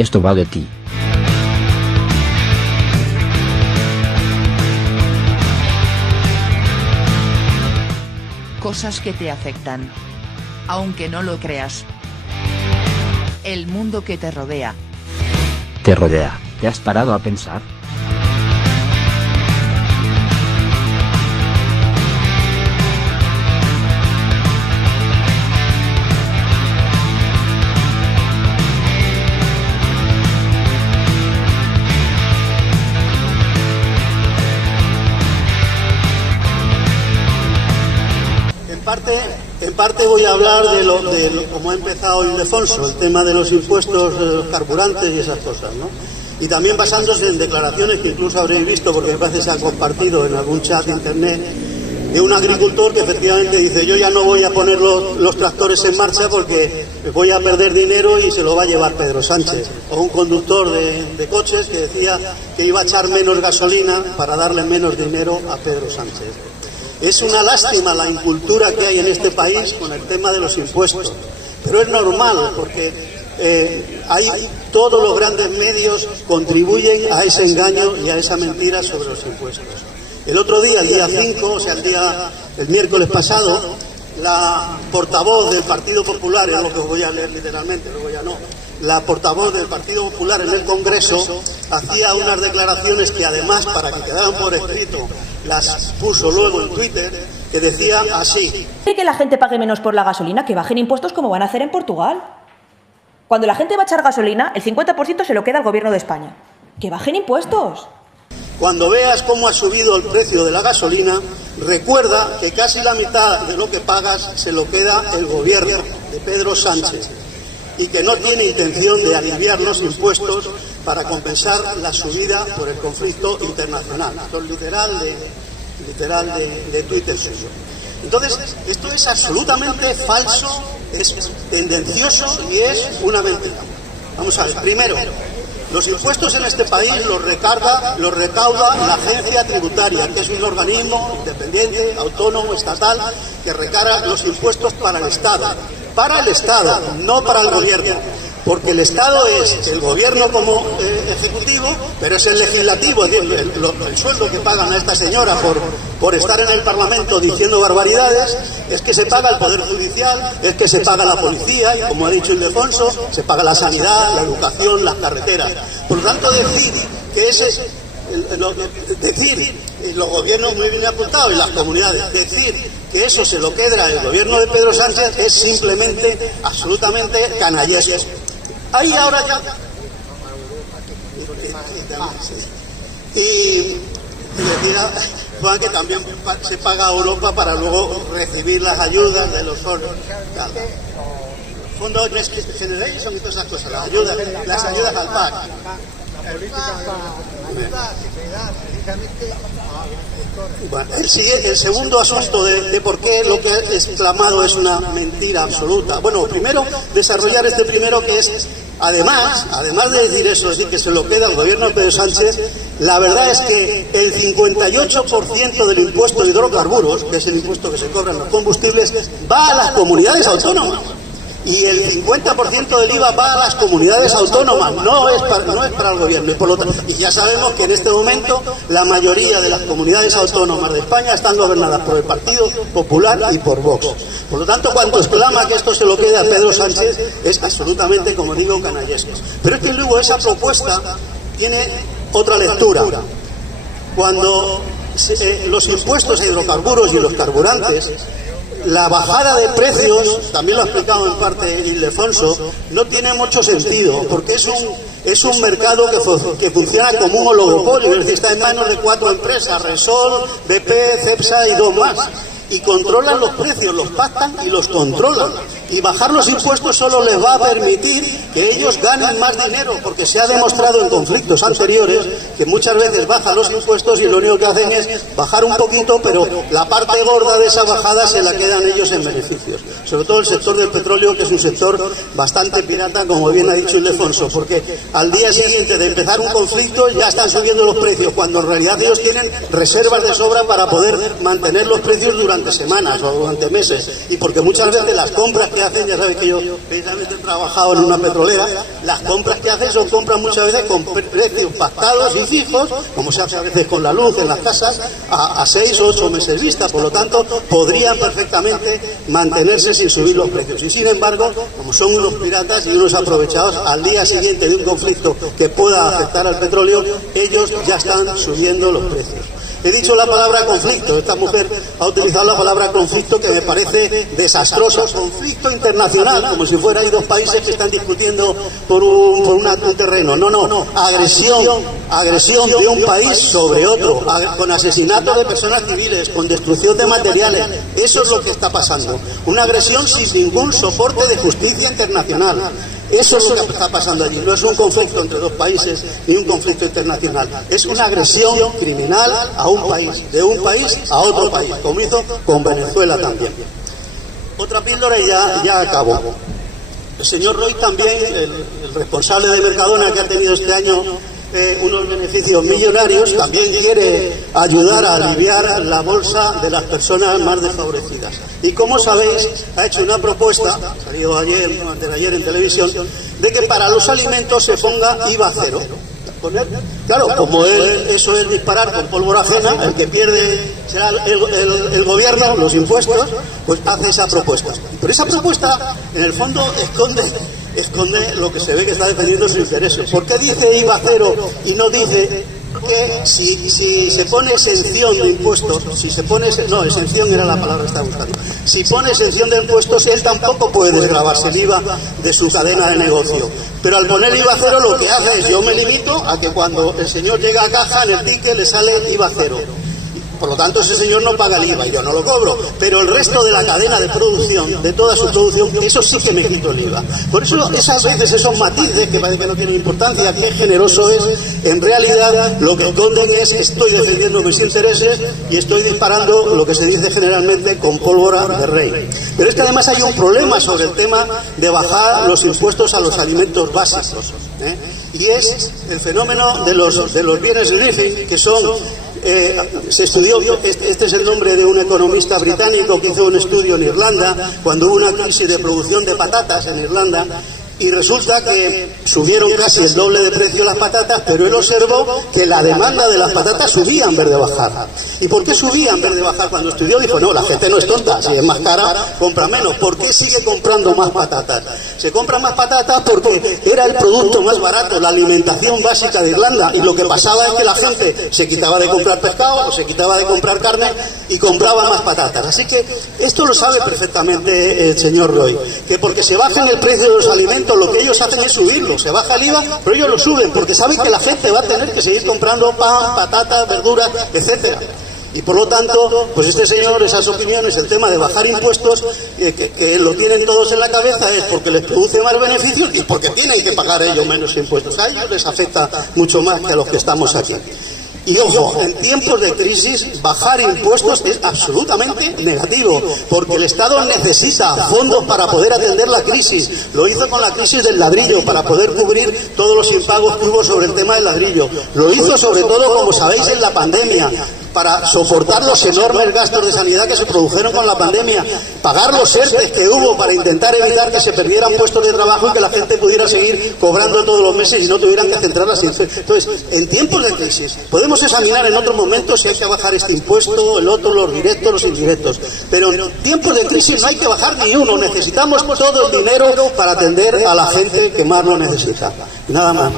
Esto va de ti. Cosas que te afectan, aunque no lo creas. El mundo que te rodea. Te rodea. ¿Te has parado a pensar? En parte voy a hablar de como ha empezado Ildefonso, el tema de los impuestos de los carburantes y esas cosas, ¿no? Y también basándose en declaraciones que incluso habréis visto, porque me parece que se han compartido en algún chat de internet, de un agricultor que efectivamente dice: yo ya no voy a poner los tractores en marcha porque voy a perder dinero y se lo va a llevar Pedro Sánchez. O un conductor de coches que decía que iba a echar menos gasolina para darle menos dinero a Pedro Sánchez. Es una lástima la incultura que hay en este país con el tema de los impuestos, pero es normal porque todos los grandes medios contribuyen a ese engaño y a esa mentira sobre los impuestos. El otro día, el día 5, o sea, el miércoles pasado, la portavoz del Partido Popular, es lo que os voy a leer literalmente, luego ya no, la portavoz del Partido Popular en el Congreso hacía unas declaraciones que además, para que quedaran por escrito, las puso luego en Twitter, que decía así: que la gente pague menos por la gasolina, que bajen impuestos como van a hacer en Portugal. Cuando la gente va a echar gasolina, el 50% se lo queda al gobierno de España. Que bajen impuestos. Cuando veas cómo ha subido el precio de la gasolina, recuerda que casi la mitad de lo que pagas se lo queda el gobierno de Pedro Sánchez y que no tiene intención de aliviar los impuestos para compensar la subida por el conflicto internacional. Esto es literal de Twitter suyo. Entonces, esto es absolutamente falso, es tendencioso y es una mentira. Vamos a ver, primero, los impuestos en este país los recauda la agencia tributaria, que es un organismo independiente, autónomo, estatal, que recarga los impuestos para el Estado, no para el gobierno. Porque el Estado es el gobierno como ejecutivo, pero es el legislativo, es decir, el sueldo que pagan a esta señora por estar en el Parlamento diciendo barbaridades, es que se paga el Poder Judicial, es que se paga la policía, y como ha dicho Ildefonso, se paga la sanidad, la educación, las carreteras. Por lo tanto, decir que y los gobiernos muy bien apuntados y las comunidades, decir que eso se lo queda el gobierno de Pedro Sánchez es simplemente, absolutamente canallesco. Ahí ahora ya. Y decía Juan que también se paga a Europa para luego recibir las ayudas de los fondos. Fondos Next Generation y todas esas cosas, las ayudas al PAC. Bueno, el segundo asunto de por qué lo que he exclamado es una mentira absoluta. Bueno, primero, desarrollar este primero, que es, además de decir eso, es decir, que se lo queda al gobierno de Pedro Sánchez, la verdad es que el 58% del impuesto de hidrocarburos, que es el impuesto que se cobra en los combustibles, va a las comunidades autónomas. Y el 50% del IVA va a las comunidades autónomas, no es para el gobierno. Y ya sabemos que en este momento la mayoría de las comunidades autónomas de España están gobernadas por el Partido Popular y por Vox. Por lo tanto, cuando exclama que esto se lo quede a Pedro Sánchez, es absolutamente, como digo, canallesco. Pero es que luego esa propuesta tiene otra lectura. Cuando los impuestos a hidrocarburos y los carburantes, la bajada de precios, también lo ha explicado en parte Ildefonso, no tiene mucho sentido, porque es un mercado que funciona como un oligopolio, es decir, está en manos de 4 empresas, Repsol, BP, Cepsa y 2 más, y controlan los precios, los pactan y los controlan. Y bajar los impuestos solo les va a permitir que ellos ganen más dinero, porque se ha demostrado en conflictos anteriores que muchas veces bajan los impuestos y lo único que hacen es bajar un poquito, pero la parte gorda de esa bajada se la quedan ellos en beneficios. Sobre todo el sector del petróleo, que es un sector bastante pirata, como bien ha dicho Ildefonso, porque al día siguiente de empezar un conflicto ya están subiendo los precios, cuando en realidad ellos tienen reservas de sobra para poder mantener los precios durante semanas o durante meses, y porque muchas veces las compras que que hacen, ya sabes que yo precisamente he trabajado en una petrolera, las compras que hacen son compras muchas veces con precios pactados y fijos, como se hace a veces con la luz en las casas, a 6 o 8 meses vista. Por lo tanto, podrían perfectamente mantenerse sin subir los precios. Y sin embargo, como son unos piratas y unos aprovechados, al día siguiente de un conflicto que pueda afectar al petróleo, ellos ya están subiendo los precios. He dicho la palabra conflicto, esta mujer ha utilizado la palabra conflicto, que me parece desastroso. Conflicto internacional, como si fuera hay dos países que están discutiendo por un terreno. No, agresión de un país sobre otro, con asesinato de personas civiles, con destrucción de materiales. Eso es lo que está pasando. Una agresión sin ningún soporte de justicia internacional. Eso es lo que está pasando allí. No es un conflicto entre dos países ni un conflicto internacional. Es una agresión criminal a un país, de un país a otro país, como hizo con Venezuela también. Otra píldora y ya acabo. El señor Roy también, el responsable de Mercadona, que ha tenido este año unos beneficios millonarios, también quiere ayudar a aliviar la bolsa de las personas más desfavorecidas. Y como sabéis, ha hecho una propuesta, salió antes de ayer en televisión, de que para los alimentos se ponga IVA cero. Claro, como eso es disparar con pólvora ajena, el que pierde será el gobierno, los impuestos, pues hace esa propuesta. Pero esa propuesta, en el fondo, esconde lo que se ve que está defendiendo sus intereses. ¿Por qué dice IVA cero y no dice que si se pone exención de impuestos, exención era la palabra que estaba buscando, si pone exención de impuestos, él tampoco puede desgravarse el IVA de su cadena de negocio? Pero al poner IVA cero lo que hace es, yo me limito a que cuando el señor llega a caja, en el ticket le sale IVA cero. Por lo tanto, ese señor no paga el IVA y yo no lo cobro. Pero el resto de la cadena de producción, de toda su producción, eso sí que me quito el IVA. Por eso esas veces, esos matices que parece que no tienen importancia, qué generoso es, en realidad lo que esconden es estoy defendiendo mis intereses y estoy disparando lo que se dice generalmente con pólvora de rey. Pero es que además hay un problema sobre el tema de bajar los impuestos a los alimentos básicos, y es el fenómeno de los bienes living, que son... se estudió, este es el nombre de un economista británico que hizo un estudio en Irlanda cuando hubo una crisis de producción de patatas en Irlanda, y resulta que subieron casi el doble de precio las patatas, pero él observó que la demanda de las patatas subía en vez de bajar. ¿Y por qué subía en vez de bajar? Cuando estudió dijo, no, la gente no es tonta, si es más cara, compra menos. ¿Por qué sigue comprando más patatas? Se compran más patatas porque era el producto más barato, la alimentación básica de Irlanda, y lo que pasaba es que la gente se quitaba de comprar pescado o se quitaba de comprar carne y compraba más patatas. Así que esto lo sabe perfectamente el señor Roy, que porque se bajan el precio de los alimentos, lo que ellos hacen es subirlo. Se baja el IVA, pero ellos lo suben porque saben que la gente va a tener que seguir comprando pan, patatas, verduras, etcétera. Y por lo tanto, pues este señor, esas opiniones, el tema de bajar impuestos, que lo tienen todos en la cabeza, es porque les produce más beneficios y porque tienen que pagar ellos menos impuestos. A ellos les afecta mucho más que a los que estamos aquí. Y ojo, en tiempos de crisis, bajar impuestos es absolutamente negativo, porque el Estado necesita fondos para poder atender la crisis. Lo hizo con la crisis del ladrillo, para poder cubrir todos los impagos que hubo sobre el tema del ladrillo. Lo hizo sobre todo, como sabéis, en la pandemia, para soportar los enormes gastos de sanidad que se produjeron con la pandemia, pagar los ERTE que hubo para intentar evitar que se perdieran puestos de trabajo y que la gente pudiera seguir cobrando todos los meses y no tuvieran que centrar las... Entonces, en tiempos de crisis, podemos examinar en otro momento si hay que bajar este impuesto, el otro, los directos, los indirectos, pero en tiempos de crisis no hay que bajar ni uno, necesitamos todo el dinero para atender a la gente que más lo necesita. Nada más.